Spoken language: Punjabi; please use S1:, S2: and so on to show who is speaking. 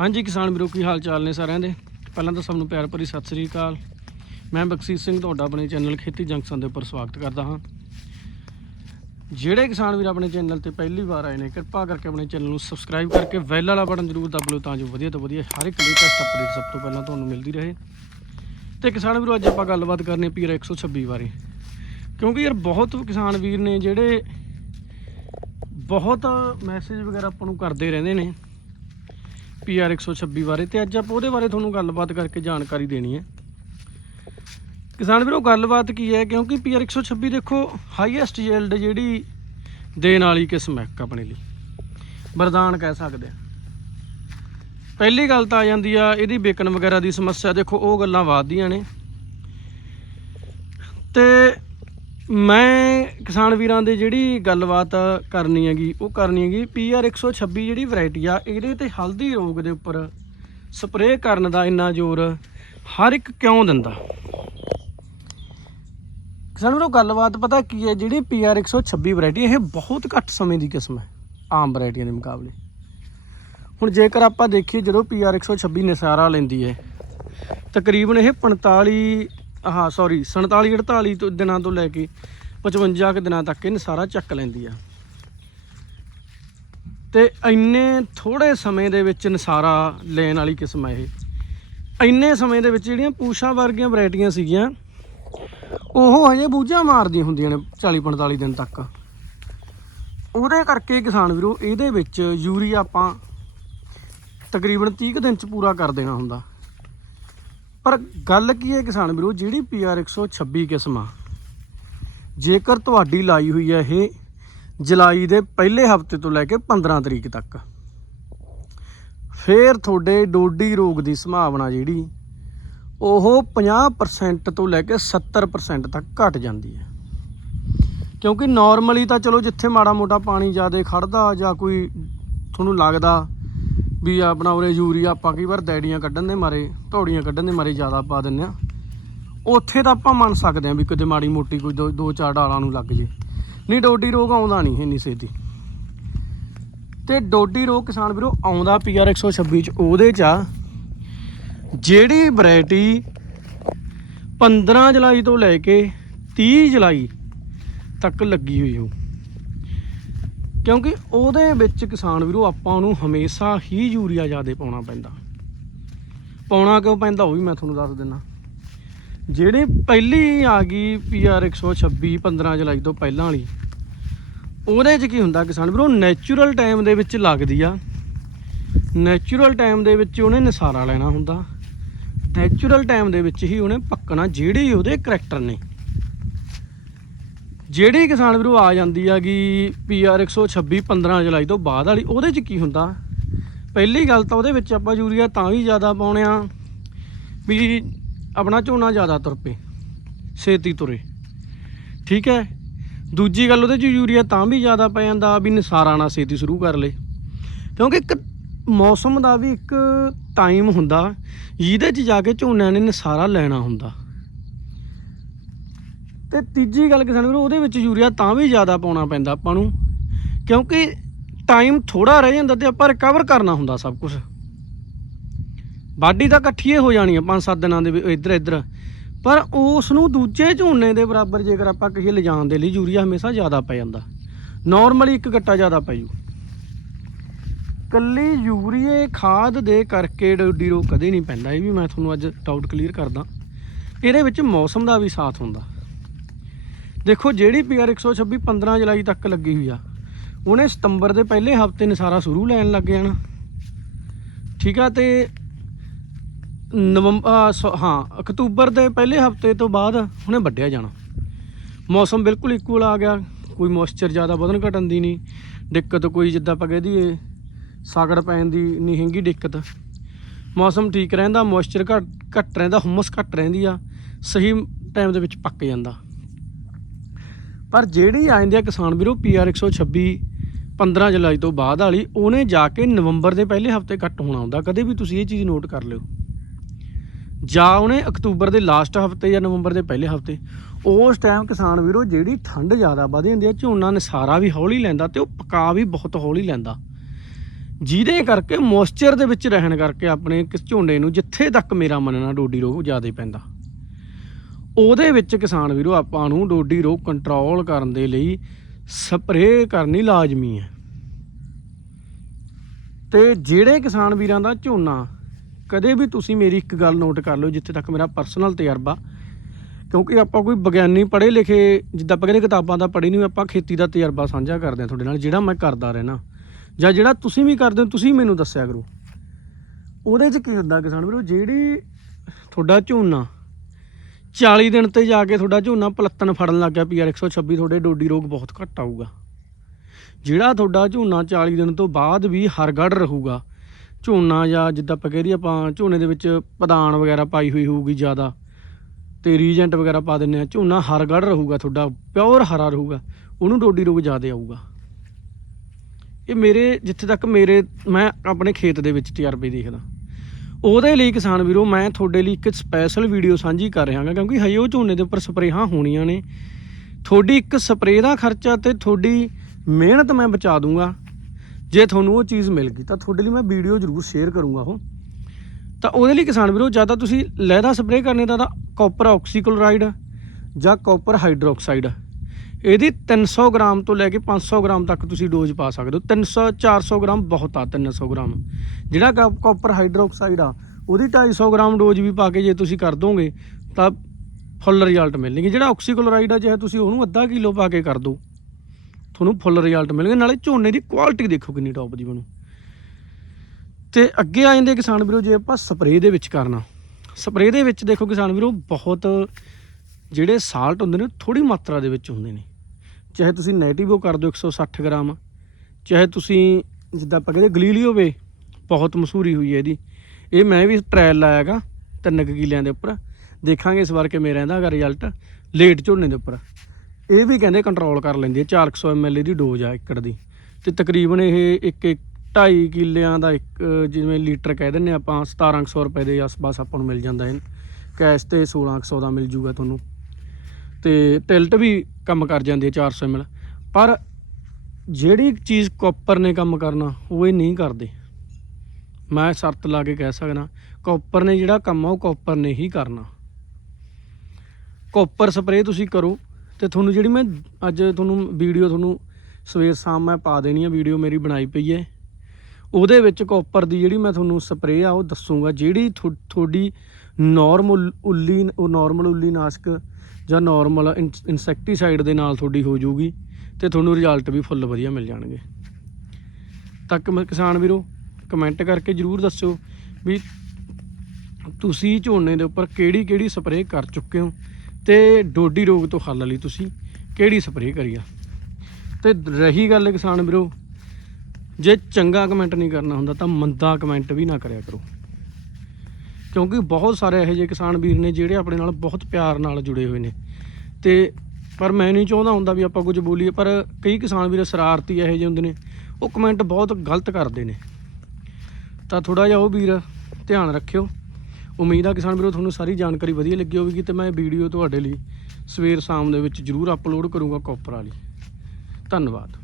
S1: ਹਾਂਜੀ ਕਿਸਾਨ ਵੀਰੋ, ਕੀ ਹਾਲ ਚਾਲ ਨੇ ਸਾਰਿਆਂ ਦੇ? ਪਹਿਲਾਂ ਤਾਂ ਸਭ ਨੂੰ ਪਿਆਰ ਭਰੀ ਸਤਿ ਸ੍ਰੀ ਅਕਾਲ। ਮੈਂ ਬਖਸ਼ੀਸ਼ ਸਿੰਘ, ਤੁਹਾਡਾ ਆਪਣੇ ਚੈਨਲ ਖੇਤੀ ਜੰਕਸ਼ਨ ਦੇ ਉੱਪਰ ਸਵਾਗਤ ਕਰਦਾ ਹਾਂ। ਜਿਹੜੇ ਕਿਸਾਨ ਵੀਰ ਆਪਣੇ ਚੈਨਲ ਤੇ ਪਹਿਲੀ ਵਾਰ ਆਏ ਨੇ, ਕਿਰਪਾ ਕਰਕੇ ਆਪਣੇ ਚੈਨਲ ਨੂੰ ਸਬਸਕ੍ਰਾਈਬ ਕਰਕੇ ਬੈਲ ਵਾਲਾ ਬਟਨ ਜ਼ਰੂਰ ਦਬ ਲਓ ਤਾਂ ਜੋ ਵਧੀਆ ਤੋਂ ਵਧੀਆ ਹਰ ਇੱਕ ਲੇਟੈਸਟ ਅਪਡੇਟ ਸਭ ਤੋਂ ਪਹਿਲਾਂ ਤੁਹਾਨੂੰ ਮਿਲਦੀ ਰਹੇ। ਤੇ ਕਿਸਾਨ ਵੀਰੋ, ਅੱਜ ਆਪਾਂ ਗੱਲਬਾਤ ਕਰਨੀ ਹੈ ਪੀਰ 126 ਬਾਰੇ। ਕਿਉਂਕਿ ਯਾਰ ਬਹੁਤ ਕਿਸਾਨ ਵੀਰ ਨੇ ਜਿਹੜੇ ਬਹੁਤ ਮੈਸੇਜ ਵਗੈਰਾ ਆਪਾਂ ਨੂੰ ਕਰਦੇ ਰਹਿੰਦੇ ਨੇ। ਪੀਆਰ 126 ਬਾਰੇ ਤੇ ਅੱਜ ਆਪਾਂ ਉਹਦੇ ਬਾਰੇ ਤੁਹਾਨੂੰ ਗੱਲਬਾਤ ਕਰਕੇ ਜਾਣਕਾਰੀ ਦੇਣੀ ਹੈ। ਕਿਸਾਨ ਵੀਰੋ, ਗੱਲਬਾਤ ਕੀ ਹੈ? ਕਿਉਂਕਿ ਪੀਆਰ 126 ਦੇਖੋ ਹਾਈਐਸਟ ਯੀਲਡ ਜਿਹੜੀ ਦੇਣ ਵਾਲੀ ਕਿਸਮ ਹੈ ਆਪਣੇ ਲਈ। ਵਰਦਾਨ ਕਹਿ ਸਕਦੇ ਆ ਪਹਿਲੀ ਗੱਲ ਤਾਂ ਆ ਜਾਂਦੀ ਆ, ਇਹਦੀ ਬੇਕਨ ਵਗੈਰਾ ਦੀ ਸਮੱਸਿਆ ਦੇਖੋ, ਉਹ ਗੱਲਾਂ ਵਾਧਦੀਆਂ ਨੇ। ਤੇ ਮੈਂ ਕਿਸਾਨ ਵੀਰਾਂ ਦੇ ਜਿਹੜੀ ਗੱਲਬਾਤ ਕਰਨੀ ਹੈਗੀ, ਉਹ ਕਰਨੀ ਹੈਗੀ ਪੀਆਰ 126 ਜਿਹੜੀ ਵੈਰਾਈਟੀ ਆ, ਇਹਦੇ ਤੇ ਹਲਦੀ ਰੋਗ ਦੇ ਉੱਪਰ ਸਪਰੇਅ ਕਰਨ ਦਾ ਇੰਨਾ ਜ਼ੋਰ ਹਰ ਇੱਕ ਕਿਉਂ ਦਿੰਦਾ? ਕਿਸਾਨ ਵੀਰੋ, ਗੱਲਬਾਤ ਪਤਾ ਕੀ ਹੈ, ਜਿਹੜੀ ਪੀਆਰ 126 ਵੈਰਾਈਟੀ, ਇਹ ਬਹੁਤ ਘੱਟ ਸਮੇਂ ਦੀ ਕਿਸਮ ਹੈ, ਆਮ ਵੈਰਾਈਟੀਆਂ ਦੇ ਮੁਕਾਬਲੇ। ਹੁਣ ਜੇਕਰ ਆਪਾਂ ਦੇਖੀਏ, ਜਦੋਂ ਪੀਆਰ 126 ਨਿਸਾਰਾ ਲੈਂਦੀ ਹੈ, ਤਕਰੀਬਨ ਇਹ 45 ਆਹ ਸੌਰੀ 47 48 ਤੋਂ ਦਿਨਾਂ ਤੋਂ ਲੈ ਕੇ 55 ਕੁ ਦਿਨਾਂ ਤੱਕ ਇਹ ਨਿਸਾਰਾ ਚੱਕ ਲੈਂਦੀ ਆ। ਤੇ ਇੰਨੇ ਥੋੜੇ ਸਮੇਂ ਦੇ ਵਿੱਚ ਨਸਾਰਾ ਲੈਣ ਵਾਲੀ ਕਿਸਮ ਹੈ ਇਹ। ਇੰਨੇ ਸਮੇਂ ਦੇ ਵਿੱਚ ਜਿਹੜੀਆਂ ਪੂਸ਼ਾ ਵਰਗੀਆਂ ਵੈਰਾਈਟੀਆਂ ਸੀਗੀਆਂ, ਉਹ ਹਜੇ ਬੂਝਾ ਮਾਰਦੀਆਂ ਹੁੰਦੀਆਂ ਨੇ 40 45 ਦਿਨ ਤੱਕ। ਉਹਦੇ ਕਰਕੇ ਕਿਸਾਨ ਵੀਰੋ, ਇਹਦੇ ਵਿੱਚ ਯੂਰੀਆ ਆਪਾਂ ਤਕਰੀਬਨ 30 ਕੁ ਦਿਨ ਚ ਪੂਰਾ ਕਰ ਦੇਣਾ ਹੁੰਦਾ। ਪਰ ਗੱਲ ਕੀ ਹੈ ਕਿਸਾਨ ਵੀਰੋ, ਜਿਹੜੀ ਪੀਆਰ 126 ਕਿਸਮ ਆ, ਜੇਕਰ ਤੁਹਾਡੀ ਲਾਈ ਹੋਈ ਹੈ ਇਹ ਜੁਲਾਈ ਦੇ ਪਹਿਲੇ ਹਫ਼ਤੇ ਤੋਂ ਲੈ ਕੇ 15 ਤਰੀਕ ਤੱਕ, ਫੇਰ ਤੁਹਾਡੇ ਡੋਡੀ ਰੋਗ ਦੀ ਸੰਭਾਵਨਾ ਜਿਹੜੀ, ਉਹ 50% ਤੋਂ ਲੈ ਕੇ 70% ਤੱਕ ਘਟ ਜਾਂਦੀ ਹੈ। ਕਿਉਂਕਿ ਨਾਰਮਲੀ ਤਾਂ ਚਲੋ ਜਿੱਥੇ ਮਾੜਾ ਮੋਟਾ ਪਾਣੀ ਜ਼ਿਆਦਾ ਖੜਦਾ ਜਾਂ ਕੋਈ ਤੁਹਾਨੂੰ ਲੱਗਦਾ ਵੀ ਆਪਣਾ ਉਰੇ ਯੂਰੀਆ ਆਪਾਂ ਕਈ ਵਾਰ ਡੈਡੀਆਂ ਕੱਢਣ ਦੇ ਮਾਰੇ, ਧੌੜੀਆਂ ਕੱਢਣ ਦੇ ਮਾਰੇ ਜ਼ਿਆਦਾ ਪਾ ਦਿੰਦੇ ਆ ਉੱਥੇ ਤਾਂ ਆਪਾਂ ਮੰਨ ਸਕਦੇ ਆ ਵੀ ਕਿਤੇ ਮਾੜੀ ਮੋਟੀ ਕੋਈ ਦੋ ਦੋ ਚਾਰ ਡਾਲਾਂ ਨੂੰ ਲੱਗ ਜੇ। ਨਹੀਂ, ਡੋਡੀ ਰੋਗ ਆਉਂਦਾ ਨਹੀਂ ਇੰਨੀ ਛੇਤੀ। ਤੇ ਡੋਡੀ ਰੋਗ ਕਿਸਾਨ ਵੀਰੋ ਆਉਂਦਾ ਪੀਆਰ 126 ਚ ਉਹਦੇ ਚ ਆ। ਜਿਹੜੀ ਵੈਰਾਈਟੀ 15 ਜੁਲਾਈ ਤੋਂ ਲੈ ਕੇ 30 ਜੁਲਾਈ ਤੱਕ ਲੱਗੀ ਹੋਈ ਹੋ ਕਿਉਂਕਿ ਉਹਦੇ ਵਿੱਚ ਕਿਸਾਨ ਵੀਰੋ ਆਪਾਂ ਨੂੰ ਹਮੇਸ਼ਾ ਹੀ ਯੂਰੀਆ ਜ਼ਿਆਦਾ ਪਾਉਣਾ ਪੈਂਦਾ। ਪਾਉਣਾ ਕਿਉਂ ਪੈਂਦਾ ਉਹ ਵੀ ਮੈਂ ਤੁਹਾਨੂੰ ਦੱਸ ਦਿੰਦਾ ਜਿਹੜੀ ਪਹਿਲੀ ਆ ਗਈ ਪੀਆਰ 126 15 ਜੁਲਾਈ ਤੋਂ ਪਹਿਲਾਂ ਵਾਲੀ, ਉਹਦੇ 'ਚ ਕੀ ਹੁੰਦਾ ਕਿਸਾਨ ਵੀਰੋ ਨੇਚਰਲ ਟਾਈਮ ਦੇ ਵਿੱਚ ਲੱਗਦੀ ਆ। ਨੇਚਰਲ ਟਾਈਮ ਦੇ ਵਿੱਚ ਉਹਨੇ ਨਿਸਾਰਾ ਲੈਣਾ ਹੁੰਦਾ। ਨੇਚਰਲ ਟਾਈਮ ਦੇ ਵਿੱਚ ਹੀ ਉਹਨੇ ਪੱਕਣਾ ਜਿਹੜੇ ਉਹਦੇ ਕਰੈਕਟਰ ਨੇ। ਜਿਹੜੀ ਕਿਸਾਨ ਵੀਰੋ ਆ ਜਾਂਦੀ ਹੈਗੀ ਪੀਆਰ 126 15 ਜੁਲਾਈ ਤੋਂ ਬਾਅਦ ਵਾਲੀ, ਉਹਦੇ 'ਚ ਕੀ ਹੁੰਦਾ? ਪਹਿਲੀ ਗੱਲ ਤਾਂ ਉਹਦੇ ਵਿੱਚ ਆਪਾਂ ਯੂਰੀਆ ਤਾਂ ਵੀ ਜ਼ਿਆਦਾ ਪਾਉਣੇ ਆ ਵੀ ਆਪਣਾ ਝੋਨਾ ਜ਼ਿਆਦਾ ਤੁਰ ਪਏ, ਛੇਤੀ ਤੁਰੇ। ਠੀਕ ਹੈ? ਦੂਜੀ ਗੱਲ ਉਹਦੇ 'ਚ ਯੂਰੀਆ ਤਾਂ ਵੀ ਜ਼ਿਆਦਾ ਪੈ ਜਾਂਦਾ ਵੀ ਨਿਸਾਰਾ ਨਾ ਛੇਤੀ ਸ਼ੁਰੂ ਕਰ ਲੇ। ਕਿਉਂਕਿ ਇੱਕ ਮੌਸਮ ਦਾ ਵੀ ਇੱਕ ਟਾਈਮ ਹੁੰਦਾ, ਜਿਹਦੇ 'ਚ ਜਾ ਕੇ ਝੋਨਿਆਂ ਨੇ ਨਿਸਾਰਾ ਲੈਣਾ ਹੁੰਦਾ। ਤੇ ਤੀਜੀ ਗੱਲ ਕਿਸਾਨ ਵੀਰੋ, ਉਹਦੇ ਵਿੱਚ ਯੂਰੀਆ ਤਾਂ ਵੀ ਜ਼ਿਆਦਾ ਪਾਉਣਾ ਪੈਂਦਾ ਆਪਾਂ ਨੂੰ, ਕਿਉਂਕਿ ਟਾਈਮ ਥੋੜਾ ਰਹਿ ਜਾਂਦਾ ਤੇ ਆਪਾਂ ਰਿਕਵਰ ਕਰਨਾ ਹੁੰਦਾ ਸਭ ਕੁਝ ਬਾਡੀ ਤਾਂ ਇਕੱਠੀਏ ਹੋ ਜਾਣੀ ਆ 5-7 ਦਿਨਾਂ ਦੇ ਇੱਧਰ ਇੱਧਰ। ਪਰ ਉਸ ਨੂੰ ਦੂਜੇ ਝੋਨੇ ਦੇ ਬਰਾਬਰ ਜੇਕਰ ਆਪਾਂ ਕਿਸੇ ਲਿਜਾਣ ਦੇ ਲਈ ਯੂਰੀਆ ਹਮੇਸ਼ਾ ਜ਼ਿਆਦਾ ਪੈ ਜਾਂਦਾ। ਨਾਰਮਲੀ ਇੱਕ ਗੱਟਾ ਜ਼ਿਆਦਾ ਪੈ ਜੂ। ਕੱਲੀ ਯੂਰੀਏ ਖਾਦ ਦੇ ਕਰਕੇ ਡੋਡੀ ਕਦੇ ਨਹੀਂ ਪੈਂਦਾ, ਇਹ ਵੀ ਮੈਂ ਤੁਹਾਨੂੰ ਅੱਜ ਡਾਊਟ ਕਲੀਅਰ ਕਰਦਾ। ਇਹਦੇ ਵਿੱਚ ਮੌਸਮ ਦਾ ਵੀ ਸਾਥ ਹੁੰਦਾ। ਦੇਖੋ, ਜਿਹੜੀ ਪੀਆਰ 126 15 ਜੁਲਾਈ ਤੱਕ ਲੱਗੀ ਹੋਈ ਆ, ਉਹਨੇ ਸਤੰਬਰ ਦੇ ਪਹਿਲੇ ਹਫ਼ਤੇ ਨਿਸਾਰਾ ਸ਼ੁਰੂ ਲੈਣ ਲੱਗ ਜਾਣਾ ਠੀਕ ਆ, ਤੇ ਨਵੰਬਰ ਹਾਂ, ਅਕਤੂਬਰ ਦੇ ਪਹਿਲੇ ਹਫ਼ਤੇ ਤੋਂ ਬਾਅਦ ਉਹਨੇ ਵੱਢਿਆ ਜਾਣਾ। ਮੌਸਮ ਬਿਲਕੁਲ ਇਕੁਅਲ ਆ ਗਿਆ, ਕੋਈ ਮੋਇਸਚਰ ਜ਼ਿਆਦਾ ਵਧਣ ਘਟਣ ਦੀ ਨਹੀਂ, ਦਿੱਕਤ ਕੋਈ ਜਿੱਦਾਂ ਆਪਾਂ ਕਹਿ ਦਈਏ, ਸਾਗੜ ਪੈਣ ਦੀ ਨਹੀਂ ਹੈਗੀ ਦਿੱਕਤ। ਮੌਸਮ ਠੀਕ ਰਹਿੰਦਾ ਮੋਇਸਚਰ ਘੱਟ ਘੱਟ ਰਹਿੰਦਾ ਹੁਮਸ ਘੱਟ ਰਹਿੰਦੀ ਆ, ਸਹੀ ਟਾਈਮ ਦੇ ਵਿੱਚ ਪੱਕ ਜਾਂਦਾ। ਪਰ ਜਿਹੜੀ ਆ ਜਾਂਦੀ ਆ ਕਿਸਾਨ ਵੀਰੋ ਪੀਆਰ 126 15 ਜੁਲਾਈ ਤੋਂ ਬਾਅਦ ਵਾਲੀ, ਉਹਨੇ ਜਾ ਕੇ ਨਵੰਬਰ ਦੇ ਪਹਿਲੇ ਹਫ਼ਤੇ ਕੱਟ ਹੋਣਾ ਹੁੰਦਾ, ਕਦੇ ਵੀ ਤੁਸੀਂ ਇਹ ਚੀਜ਼ ਨੋਟ ਕਰ ਲਿਓ। ਜਾਂ ਉਹਨੇ ਅਕਤੂਬਰ ਦੇ ਲਾਸਟ ਹਫ਼ਤੇ ਜਾਂ ਨਵੰਬਰ ਦੇ ਪਹਿਲੇ ਹਫ਼ਤੇ, ਉਸ ਟਾਈਮ ਕਿਸਾਨ ਵੀਰੋ ਜਿਹੜੀ ਠੰਡ ਜ਼ਿਆਦਾ ਵਧੀ ਜਾਂਦੀ ਹੈ ਝੋਨਾ ਨਿਸਾਰਾ ਵੀ ਹੌਲੀ ਲੈਂਦਾ ਤੇ ਉਹ ਪਕਾ ਵੀ ਬਹੁਤ ਹੌਲੀ ਲੈਂਦਾ। ਜਿਹਦੇ ਕਰਕੇ ਮੋਇਸਚਰ ਦੇ ਵਿੱਚ ਰਹਿਣ ਕਰਕੇ ਆਪਣੇ ਕਿਸ ਝੋਨੇ ਨੂੰ ਜਿੱਥੇ ਤੱਕ ਮੇਰਾ ਮੰਨਣਾ ਡੋਡੀ ਰੋਗ ਜ਼ਿਆਦਾ ਪੈਂਦਾ। ਉਹਦੇ ਵਿੱਚ ਕਿਸਾਨ ਵੀਰੋ, ਆਪਾਂ ਨੂੰ ਡੋਡੀ ਰੋਗ ਕੰਟਰੋਲ ਕਰਨ ਦੇ ਲਈ ਸਪਰੇਅ ਕਰਨੀ ਲਾਜ਼ਮੀ ਹੈ। ਤੇ ਜਿਹੜੇ ਕਿਸਾਨ ਵੀਰਾਂ ਦਾ ਝੋਨਾ, ਕਦੇ ਵੀ ਤੁਸੀਂ ਮੇਰੀ ਇੱਕ ਗੱਲ ਨੋਟ ਕਰ ਲਓ, ਜਿੱਥੇ ਤੱਕ ਮੇਰਾ ਪਰਸਨਲ ਤਜਰਬਾ, ਕਿਉਂਕਿ ਆਪਾਂ ਕੋਈ ਵਿਗਿਆਨੀ ਪੜ੍ਹੇ ਲਿਖੇ ਜਿੱਦਾਂ ਆਪਾਂ ਕਹਿੰਦੇ ਕਿਤਾਬਾਂ ਦਾ ਪੜ੍ਹੀ ਨਹੀਂ ਆਪਾਂ ਖੇਤੀ ਦਾ ਤਜਰਬਾ ਸਾਂਝਾ ਕਰਦੇ ਹਾਂ ਤੁਹਾਡੇ ਨਾਲ, ਜਿਹੜਾ ਮੈਂ ਕਰਦਾ ਰਹਿਣਾ ਜਾਂ ਜਿਹੜਾ ਤੁਸੀਂ ਵੀ ਕਰਦੇ ਹੋ, ਤੁਸੀਂ ਮੈਨੂੰ ਦੱਸਿਆ ਕਰੋ। ਉਹਦੇ 'ਚ ਕੀ ਹੁੰਦਾ ਕਿਸਾਨ ਵੀਰੋ, ਜਿਹੜੀ ਤੁਹਾਡਾ ਝੋਨਾ 40 ਦਿਨ ਤੇ ਜਾ ਕੇ ਤੁਹਾਡਾ ਝੋਨਾ ਪਲੱਤਣ ਫੜਨ ਲੱਗ ਗਿਆ ਪੀਆਰ 126 ਤੁਹਾਡੇ ਡੋਡੀ ਰੋਗ ਬਹੁਤ ਘੱਟ ਆਊਗਾ। ਜਿਹੜਾ ਤੁਹਾਡਾ ਝੋਨਾ 40 ਦਿਨ ਤੋਂ ਬਾਅਦ ਵੀ ਹਰਗੜ ਰਹੂਗਾ, ਝੋਨਾ ਜਾਂ ਜਿੱਦਾਂ ਆਪਾਂ ਕਹਿ ਦਈਏ ਆਪਾਂ ਝੋਨੇ ਦੇ ਵਿੱਚ ਪਦਾਨ ਵਗੈਰਾ ਪਾਈ ਹੋਈ ਹੋਊਗੀ ਜ਼ਿਆਦਾ, ਤੇ ਰੀਜੈਂਟ ਵਗੈਰਾ ਪਾ ਦਿੰਨੇ ਆ ਝੋਨਾ ਹਰਗੜ ਰਹੂਗਾ ਤੁਹਾਡਾ, ਪਿਓਰ ਹਰਾ ਰਹੂਗਾ, ਉਹਨੂੰ ਡੋਡੀ ਰੋਗ ਜ਼ਿਆਦਾ ਆਊਗਾ। ਇਹ ਮੇਰੇ, ਜਿੱਥੇ ਤੱਕ ਮੇਰੇ, ਮੈਂ ਆਪਣੇ ਖੇਤ ਦੇ ਵਿੱਚ ਤਜਰਬੇ ਦੇਖਦਾ। ਉਹਦੇ ਲਈ ਕਿਸਾਨ ਵੀਰੋ, ਮੈਂ ਤੁਹਾਡੇ ਲਈ ਇੱਕ ਸਪੈਸ਼ਲ ਵੀਡੀਓ ਸਾਂਝੀ ਕਰ ਰਿਹਾ ਹਾਂ ਕਿਉਂਕਿ ਹਜੇ ਉਹ ਝੋਨੇ ਦੇ ਉੱਪਰ ਸਪਰੇਹਾਂ ਹੋਣੀਆਂ ਨੇ। ਤੁਹਾਡੀ ਇੱਕ ਸਪਰੇਅ ਦਾ ਖਰਚਾ ਤੇ ਤੁਹਾਡੀ ਮਿਹਨਤ ਮੈਂ ਬਚਾ ਦੂੰਗਾ। ਜੇ ਤੁਹਾਨੂੰ ਉਹ ਚੀਜ਼ ਮਿਲ ਗਈ, ਤਾਂ ਤੁਹਾਡੇ ਲਈ ਮੈਂ ਵੀਡੀਓ ਜ਼ਰੂਰ ਸ਼ੇਅਰ ਕਰੂੰਗਾ ਉਹ। ਤਾਂ ਉਹਦੇ ਲਈ ਕਿਸਾਨ ਵੀਰੋ, ਜਾਂ ਤਾਂ ਤੁਸੀਂ ਲਹਿਦਾ ਸਪਰੇਅ ਕਰਨੇ ਦਾ, ਤਾਂ ਕਾਪਰ ਆਕਸੀਕਲੋਰਾਈਡ ਜਾਂ ਕਾਪਰ ਹਾਈਡਰੋਕਸਾਈਡ ਇਹਦੀ 300 ਗ੍ਰਾਮ ਤੋਂ ਲੈ ਕੇ 500 ਗ੍ਰਾਮ ਤੱਕ ਤੁਸੀਂ ਡੋਜ਼ ਪਾ ਸਕਦੇ ਹੋ। 300 400 ਗ੍ਰਾਮ ਬਹੁਤ ਆ 300 ਗ੍ਰਾਮ। ਜਿਹੜਾ ਕਾ- ਕਾਪਰ ਹਾਈਡਰੋਕਸਾਈਡ ਆ, ਉਹਦੀ 250 ਗ੍ਰਾਮ ਡੋਜ਼ ਵੀ ਪਾ ਕੇ ਜੇ ਤੁਸੀਂ ਕਰ ਦੋਗੇ, ਤਾਂ ਫੁੱਲ ਰਿਜ਼ਲਟ ਮਿਲਣਗੇ। ਜਿਹੜਾ ਆਕਸੀਕਲੋਰਾਈਡ ਆ, ਚਾਹੇ ਤੁਸੀਂ ਉਹਨੂੰ ਅੱਧਾ ਕਿਲੋ ਪਾ ਕੇ ਕਰ ਦਿਓ ਤੁਹਾਨੂੰ ਫੁੱਲ ਰਿਜ਼ਲਟ ਮਿਲਣਗੇ। ਨਾਲੇ ਝੋਨੇ ਦੀ ਕੁਆਲਿਟੀ ਦੇਖੋ ਕਿੰਨੀ ਟੌਪ ਦੀ ਬਣੂ। ਤੇ ਅੱਗੇ ਆ ਜਾਂਦੇ ਕਿਸਾਨ ਵੀਰੋ, ਜੇ ਆਪਾਂ ਸਪਰੇਅ ਦੇ ਵਿੱਚ ਕਰਨਾ। ਸਪਰੇਅ ਦੇ ਵਿੱਚ ਦੇਖੋ ਕਿਸਾਨ ਵੀਰੋ, ਬਹੁਤ ਜਿਹੜੇ ਸਾਲਟ ਹੁੰਦੇ ਨੇ ਥੋੜੀ ਮਾਤਰਾ ਦੇ ਵਿੱਚ ਹੁੰਦੇ ਨੇ। ਚਾਹੇ ਤੁਸੀਂ ਨੈਟਿਵੋ ਕਰ ਦਿਓ 160 ਗ੍ਰਾਮ, ਚਾਹੇ ਤੁਸੀਂ ਜਿੱਦਾਂ ਆਪਾਂ ਕਹਿੰਦੇ ਗਲੀਲੀਓ ਵੇ ਬਹੁਤ ਮਸ਼ਹੂਰੀ ਹੋਈ ਹੈ ਇਹਦੀ। ਇਹ ਮੈਂ ਵੀ ਟ੍ਰਾਇਲ ਲਾਇਆਗਾ ਤਿੰਨ ਕੁ ਕਿੱਲਿਆਂ ਦੇ ਉੱਪਰ। ਦੇਖਾਂਗੇ ਇਸ ਵਾਰ ਕਿਵੇਂ ਰਹਿੰਦਾ ਹੈਗਾ ਰਿਜ਼ਲਟ ਲੇਟ ਝੋਨੇ ਦੇ ਉੱਪਰ। ਇਹ ਵੀ ਕਹਿੰਦੇ ਕੰਟਰੋਲ ਕਰ ਲੈਂਦੀ ਹੈ 400 ml ਦੀ ਡੋਜ਼ ਆ ਏਕੜ ਦੀ। ਤੇ ਤਕਰੀਬਨ ਇਹ ਇੱਕ ਇੱਕ 2.5 ਕਿੱਲਿਆਂ ਦਾ ਇੱਕ, ਜਿਵੇਂ ਲੀਟਰ ਕਹਿ ਦਿੰਨੇ ਆਪਾਂ 1700 ਰੁਪਏ ਦੇ ਆਸ-ਪਾਸ ਆਪਾਂ ਨੂੰ ਮਿਲ ਜਾਂਦਾ ਹੈ। ਕੈਸ਼ ਤੇ 1600 ਦਾ ਮਿਲ ਜੂਗਾ ਤੁਹਾਨੂੰ। ਤੇ ਟਿਲਟ ਵੀ ਕੰਮ ਕਰ ਜਾਂਦੀ ਹੈ 400 ਮਿਲ ਪਰ ਜਿਹੜੀ ਚੀਜ਼ ਕਾਪਰ ਨੇ ਕੰਮ ਕਰਨਾ, ਉਹ ਇਹ ਨਹੀਂ ਕਰਦੇ। ਮੈਂ ਸ਼ਰਤ ਲਾ ਕੇ ਕਹਿ ਸਕਦਾ ਕਾਪਰ ਨੇ ਜਿਹੜਾ ਕੰਮ ਆ, ਉਹ ਕਾਪਰ ਨੇ ਹੀ ਕਰਨਾ। ਕਾਪਰ ਸਪਰੇਅ ਤੁਸੀਂ ਕਰੋ, ਤੇ ਤੁਹਾਨੂੰ ਜਿਹੜੀ ਮੈਂ ਅੱਜ ਤੁਹਾਨੂੰ ਵੀਡੀਓ ਤੁਹਾਨੂੰ ਸਵੇਰ ਸ਼ਾਮ ਮੈਂ ਪਾ ਦੇਣੀ ਆ ਵੀਡੀਓ ਮੇਰੀ ਬਣਾਈ ਪਈ ਹੈ। ਉਹਦੇ ਵਿੱਚ ਕਾਪਰ ਦੀ ਜਿਹੜੀ ਮੈਂ ਤੁਹਾਨੂੰ ਸਪਰੇਅ ਆ, ਉਹ ਦੱਸੂਗਾ। ਜਿਹੜੀ ਥੋ- ਤੁਹਾਡੀ ਨਾਰਮਲ ਉੱਲੀ, ਉਹ ਨਾਰਮਲ ਉੱਲੀ ਨਾਸ਼ਕ ਜਾਂ ਨਾਰਮਲ ਇਨਸੈਕਟੀਸਾਈਡ ਦੇ ਨਾਲ ਤੁਹਾਡੀ ਹੋ ਜਾਊਗੀ ਤੇ ਤੁਹਾਨੂੰ ਰਿਜ਼ਲਟ ਵੀ ਫੁੱਲ ਵਧੀਆ ਮਿਲ ਜਾਣਗੇ। ਤੱਕ ਮ- ਕਿਸਾਨ ਵੀਰੋ ਕਮੈਂਟ ਕਰਕੇ ਜਰੂਰ ਦੱਸਿਓ ਵੀ ਤੁਸੀਂ ਝੋਨੇ ਦੇ ਉੱਪਰ ਕਿਹੜੀ ਕਿਹੜੀ ਸਪਰੇਅ ਕਰ ਚੁੱਕੇ ਹੋ ਤੇ ਡੋਡੀ ਰੋਗ ਤੋਂ ਹੱਲ ਲਈ ਤੁਸੀਂ ਕਿਹੜੀ ਸਪਰੇਅ ਕਰੀ ਆ। ਤੇ ਰਹੀ ਗੱਲ ਕਿਸਾਨ ਵੀਰੋ, ਜੇ ਚੰਗਾ ਕਮੈਂਟ ਨਹੀਂ ਕਰਨਾ ਹੁੰਦਾ ਤਾਂ ਮੰਦਾ ਕਮੈਂਟ ਵੀ ਨਾ ਕਰਿਆ ਕਰੋ। ਕਿਉਂਕਿ ਬਹੁਤ ਸਾਰੇ ਇਹੋ ਜਿਹੇ ਕਿਸਾਨ ਵੀਰ ਨੇ ਜਿਹੜੇ ਆਪਣੇ ਨਾਲ ਬਹੁਤ ਪਿਆਰ ਨਾਲ ਜੁੜੇ ਹੋਏ ਨੇ। ਤੇ ਪਰ ਮੈਂ ਨਹੀਂ ਚਾਹੁੰਦਾ ਹੁੰਦਾ ਵੀ ਆਪਾਂ ਕੁਝ ਬੋਲੀਏ, ਪਰ ਕਈ ਕਿਸਾਨ ਵੀਰ ਸ਼ਰਾਰਤੀ ਇਹੋ ਜਿਹੇ ਹੁੰਦੇ ਨੇ, ਉਹ ਕਮੈਂਟ ਬਹੁਤ ਗਲਤ ਕਰਦੇ ਨੇ। ਤਾਂ ਥੋੜਾ ਜਿਹਾ ਉਹ ਵੀਰ ਧਿਆਨ ਰੱਖਿਓ। ਉਮੀਦ ਆ ਕਿਸਾਨ ਵੀਰੋ, ਤੁਹਾਨੂੰ ਸਾਰੀ ਜਾਣਕਾਰੀ ਵਧੀਆ ਲੱਗੀ ਹੋਵੇਗੀ ਤੇ ਮੈਂ ਵੀਡੀਓ ਤੁਹਾਡੇ ਲਈ ਸਵੇਰ ਸ਼ਾਮ ਦੇ ਵਿੱਚ ਜ਼ਰੂਰ ਅਪਲੋਡ ਕਰੂੰਗਾ ਕਾਪਰ ਵਾਲੀ। ਧੰਨਵਾਦ।